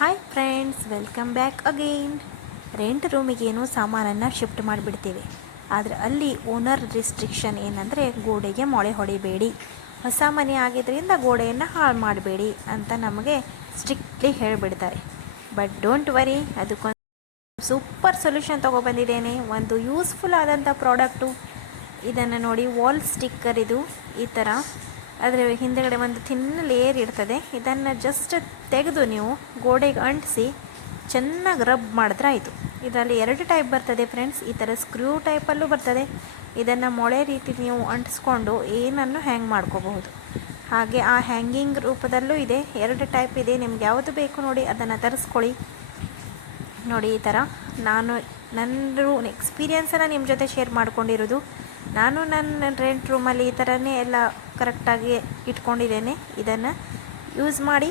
Hi friends, welcome back again. Rent ರೂಮಿಗೇನು ಸಾಮಾನನ್ನು shift ಮಾಡಿಬಿಡ್ತೀವಿ, ಆದರೆ ಅಲ್ಲಿ ಓನರ್ ರಿಸ್ಟ್ರಿಕ್ಷನ್ ಏನಂದರೆ ಗೋಡೆಗೆ ಮೊಳೆ ಹೊಡಿಬೇಡಿ, ಹೊಸ ಮನೆ ಆಗಿದ್ದರಿಂದ ಗೋಡೆಯನ್ನು ಹಾಳು ಮಾಡಬೇಡಿ ಅಂತ ನಮಗೆ ಸ್ಟ್ರಿಕ್ಟ್ಲಿ ಹೇಳಿಬಿಡ್ತಾರೆ. ಬಟ್ ಡೋಂಟ್ ವರಿ, ಅದಕ್ಕೊಂದು ಸೂಪರ್ ಸೊಲ್ಯೂಷನ್ ತೊಗೊಬಂದಿದ್ದೇನೆ. ಒಂದು ಯೂಸ್ಫುಲ್ ಆದಂಥ ಪ್ರಾಡಕ್ಟು. ಇದನ್ನು ನೋಡಿ, ವಾಲ್ ಸ್ಟಿಕ್ಕರ್. ಇದು ಈ ಥರ ಅದರ ಹಿಂದೆಗಡೆ ಒಂದು ಥಿನ್ ಲೇಯರ್ ಇರ್ತದೆ. ಇದನ್ನು ಜಸ್ಟ್ ತೆಗೆದು ನೀವು ಗೋಡೆಗೆ ಅಂಟಿಸಿ ಚೆನ್ನಾಗಿ ರಬ್ ಮಾಡಿದ್ರೆ ಆಯಿತು. ಇದರಲ್ಲಿ 2 ಟೈಪ್ ಬರ್ತದೆ ಫ್ರೆಂಡ್ಸ್. ಈ ಥರ ಸ್ಕ್ರೂ ಟೈಪಲ್ಲೂ ಬರ್ತದೆ. ಇದನ್ನು ಮೊಳೆ ರೀತಿ ನೀವು ಅಂಟಿಸ್ಕೊಂಡು ಏನನ್ನು ಹ್ಯಾಂಗ್ ಮಾಡ್ಕೋಬಹುದು. ಹಾಗೆ ಆ ಹ್ಯಾಂಗಿಂಗ್ ರೂಪದಲ್ಲೂ ಇದೆ. 2 ಟೈಪ್ ಇದೆ. ನಿಮ್ಗೆ ಯಾವುದು ಬೇಕು ನೋಡಿ ಅದನ್ನು ತರಿಸ್ಕೊಳ್ಳಿ. ನೋಡಿ, ಈ ಥರ ನಾನು ನನ್ನ ಎಕ್ಸ್ಪೀರಿಯನ್ಸನ್ನು ನಿಮ್ಮ ಜೊತೆ ಶೇರ್ ಮಾಡ್ಕೊಂಡಿರೋದು. ನಾನು ನನ್ನ ರೆಂಟ್ ರೂಮಲ್ಲಿ ಈ ಥರನೇ ಎಲ್ಲ ಕರೆಕ್ಟಾಗಿ ಇಟ್ಕೊಂಡಿದ್ದೇನೆ. ಇದನ್ನು ಯೂಸ್ ಮಾಡಿ